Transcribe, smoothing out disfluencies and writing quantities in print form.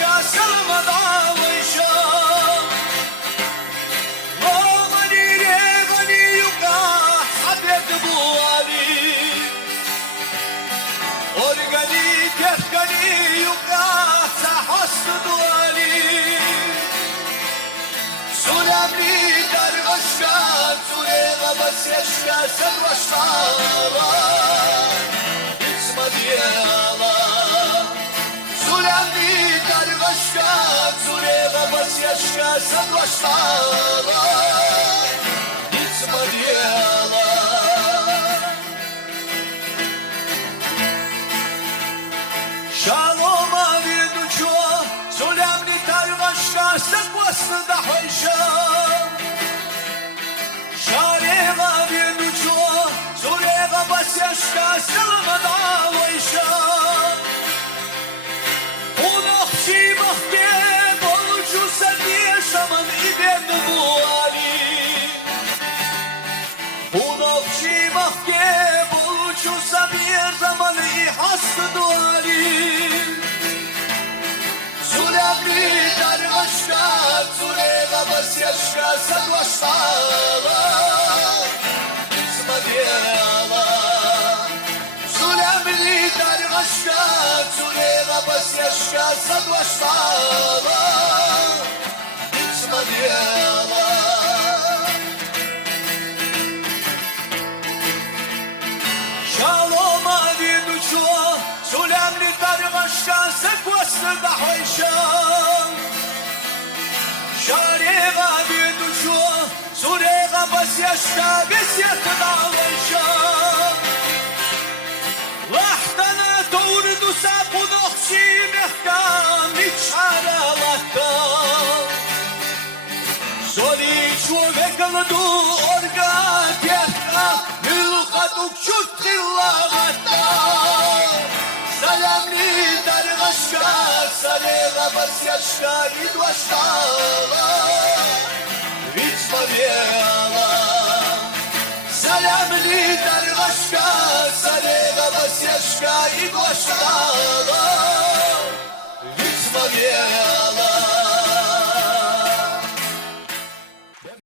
başka salmadan vışam Gani re gani yuka habet bu ali Organi tefgani yuka sahast duali Sulemli dargaşka Surega basyaşka sarvaşlara İsma diyala Sulemli dargaşka Surega basyaşka sarvaşlara İsma diyala Şaloma bir duço Sulemli dargaşka Sakvaslı da hoşam Şareva bir duço Surega basyaşka Salmada hoşam Unokşi mahke Bolcu sen yaşamın İbem bu ali Unokşi mahke Bolcu sen bir zaman İhastı duali Sulemli dargaşka Surega basyaşka Sadvaştala İsma diyala Sulemli dargaşka Surega basyaşka Sadvaştala İsma diyala Şaloma viduço Sulemli dargaşka Sekvaslı da hoşam Şareva viduço Surega basyaşka Besyatı da hoşam Lahtana doğrudu sapudokçi mehkam İçaralatta Zoli çuvekalıdu orga Tiyatra Mülkatuk çutrillavata Salamli dargaşka Sarega basyaşka İdvaştala Viçma viyala Salamli dargaşka Sarega basyaşka İdvaştala